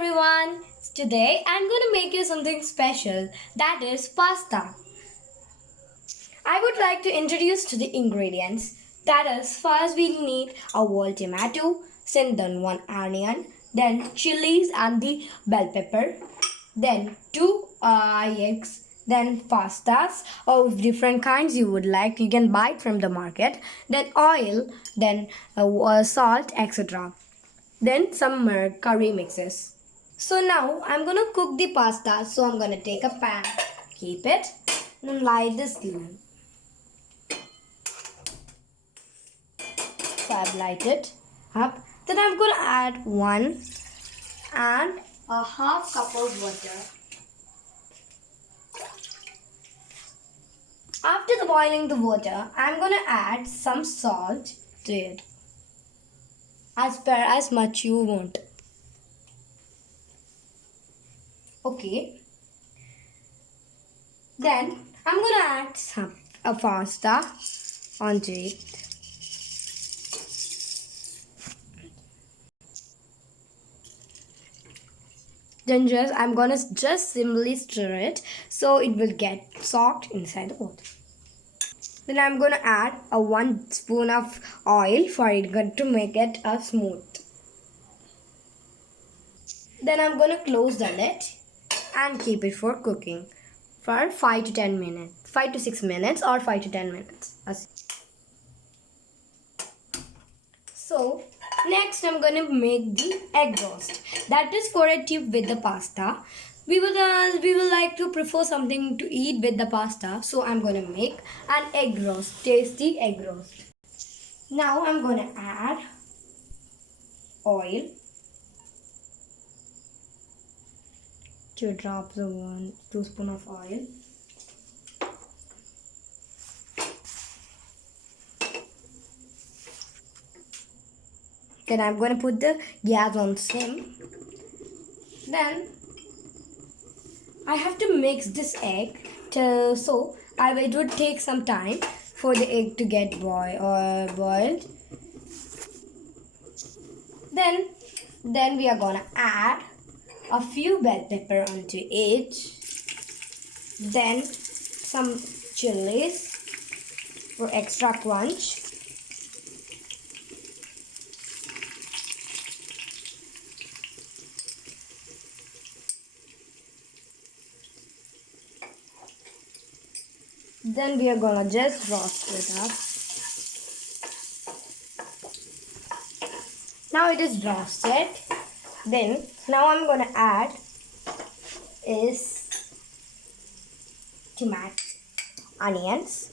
everyone! Today I'm going to make you something special, that is pasta. I would like to introduce to the ingredients. That is, first we'll need a whole tomato, then one onion, then chilies and the bell pepper, then two eggs, then pastas of different kinds you would like. You can buy it from the market. Then oil, then salt, etc. Then some curry mixes. So now I'm gonna cook the pasta. So I'm gonna take a pan, keep it, and light the steam. So I've lighted up. Then I'm gonna add 1.5 cup of water. After the boiling the water, I'm gonna add some salt to it, as per as much you want. Okay. Then I'm gonna add some a pasta onto it. Then I'm gonna just simply stir it so it will get soaked inside the water. Then I'm gonna add a 1 spoon of oil for it to make it smooth. Then I'm gonna close the lid and keep it for cooking for 5 to 10 minutes, 5 to 6 minutes or 5 to 10 minutes. So next I'm gonna make the egg roast. That is for a tip with the pasta. We will like to prefer something to eat with the pasta. So I'm gonna make an egg roast, tasty egg roast. Now I'm gonna add oil, 2 drops of 2 spoon of oil. Then I'm going to put the gas on sim. Then I have to mix this egg so it would take some time for the egg to get boiled. Then we are gonna add a few bell pepper onto it. Then some chilies for extra crunch. Then we are gonna just roast it up. Now it is roasted. Then now I'm gonna add is tomato, onions,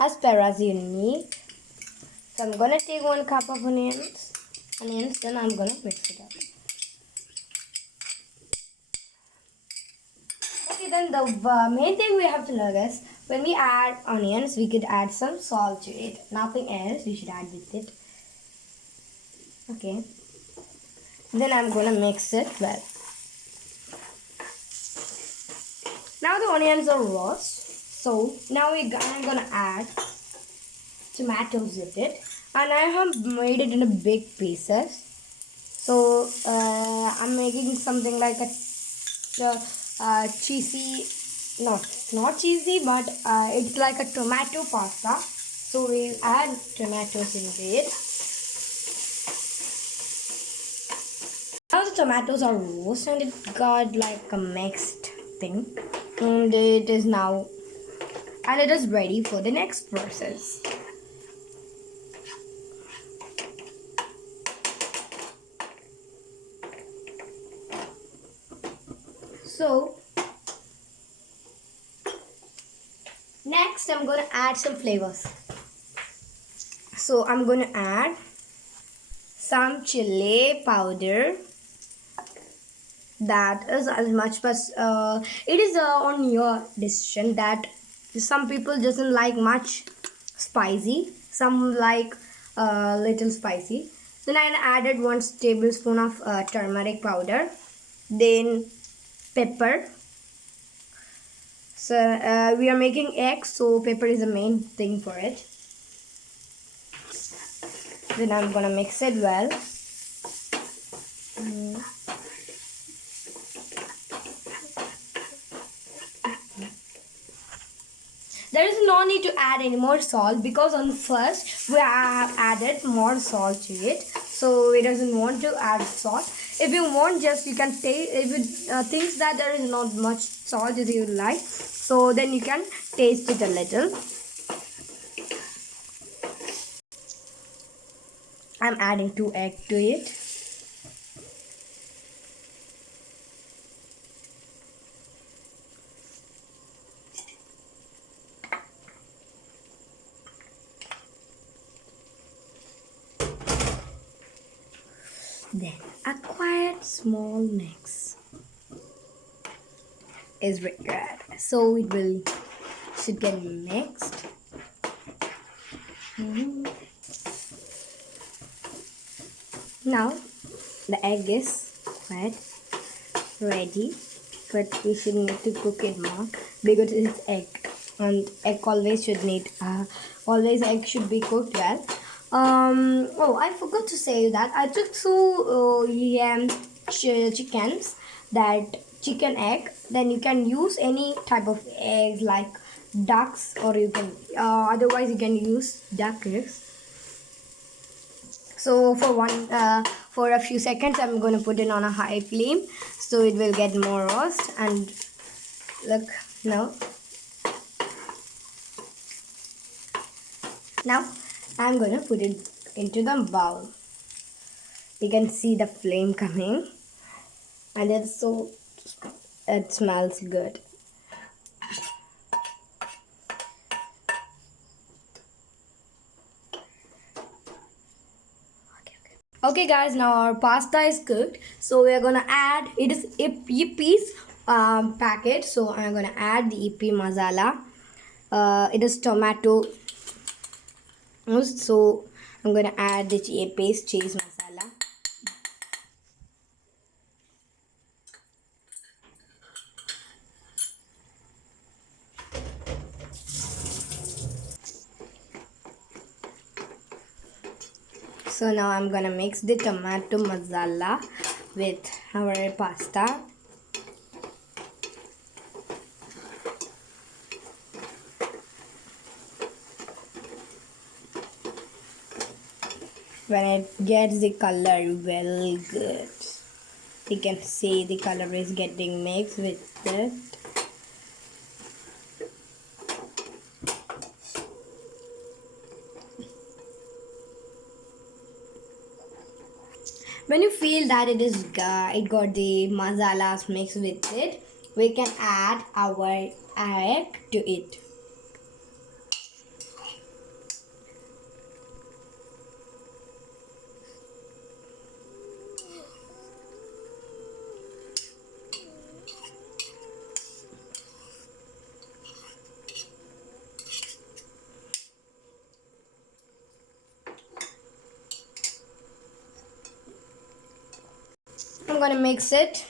as per as you need. So I'm gonna take 1 cup of onions. Then I'm gonna mix it up. Then the main thing we have to learn is when we add onions, we could add some salt to it. Nothing else we should add with it. Okay. Then I'm gonna mix it well. Now the onions are roast. So now I'm gonna add tomatoes with it, and I have made it in a big pieces. So I'm making something like a cheesy, not cheesy, but it's like a tomato pasta. So we'll add tomatoes into it. Now the tomatoes are roasted and it got like a mixed thing, and it is ready for the next process. So next I'm going to add some flavors. So I'm going to add some chili powder. That is as much as it is on your decision. That some people doesn't like much spicy, some like little spicy. Then I added 1 tablespoon of turmeric powder, then pepper. So we are making eggs, so pepper is the main thing for it. Then I'm gonna mix it well. There is no need to add any more salt because on first we have added more salt to it, so it doesn't want to add salt. If you want, just you can taste. If you think that there is not much salt that you like, so then you can taste it a little. I'm adding 2 eggs to it. Then a quiet small mix is required, so it should get mixed. Now the egg is quite ready, but we should need to cook it more because it's egg, and egg always should need always egg should be cooked well. Oh, I forgot to say that I took 2 chickens, that chicken egg. Then you can use any type of eggs like ducks, or you can otherwise you can use duck eggs. So for a few seconds I'm going to put it on a high flame so it will get more roast. And look, now I'm going to put it into the bowl. You can see the flame coming, and it smells good. Okay guys, now our pasta is cooked, so we are gonna add, it is Yippie's packet, so I'm gonna add the Yippie masala. It is tomato, so I'm gonna add the Yippie's cheese masala. So now I'm gonna mix the tomato masala with our pasta. When it gets the color well good, you can see the color is getting mixed with it. When you feel that it got the masalas mixed with it, we can add our egg to it. I'm gonna mix it.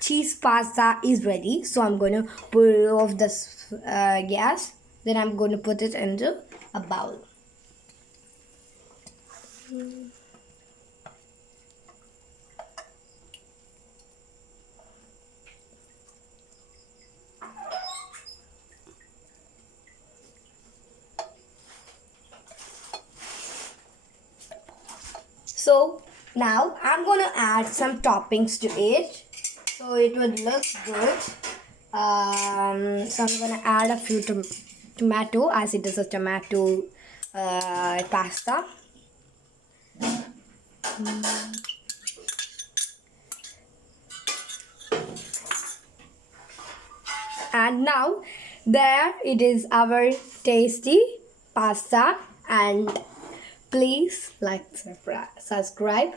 Cheese pasta is ready, so I'm going to put it off the gas. Then I'm going to put it into a bowl. So now I'm going to add some toppings to it, so it would look good. So I'm going to add a few tomato, as it is a tomato pasta. And now there it is, our tasty pasta. And please like, subscribe.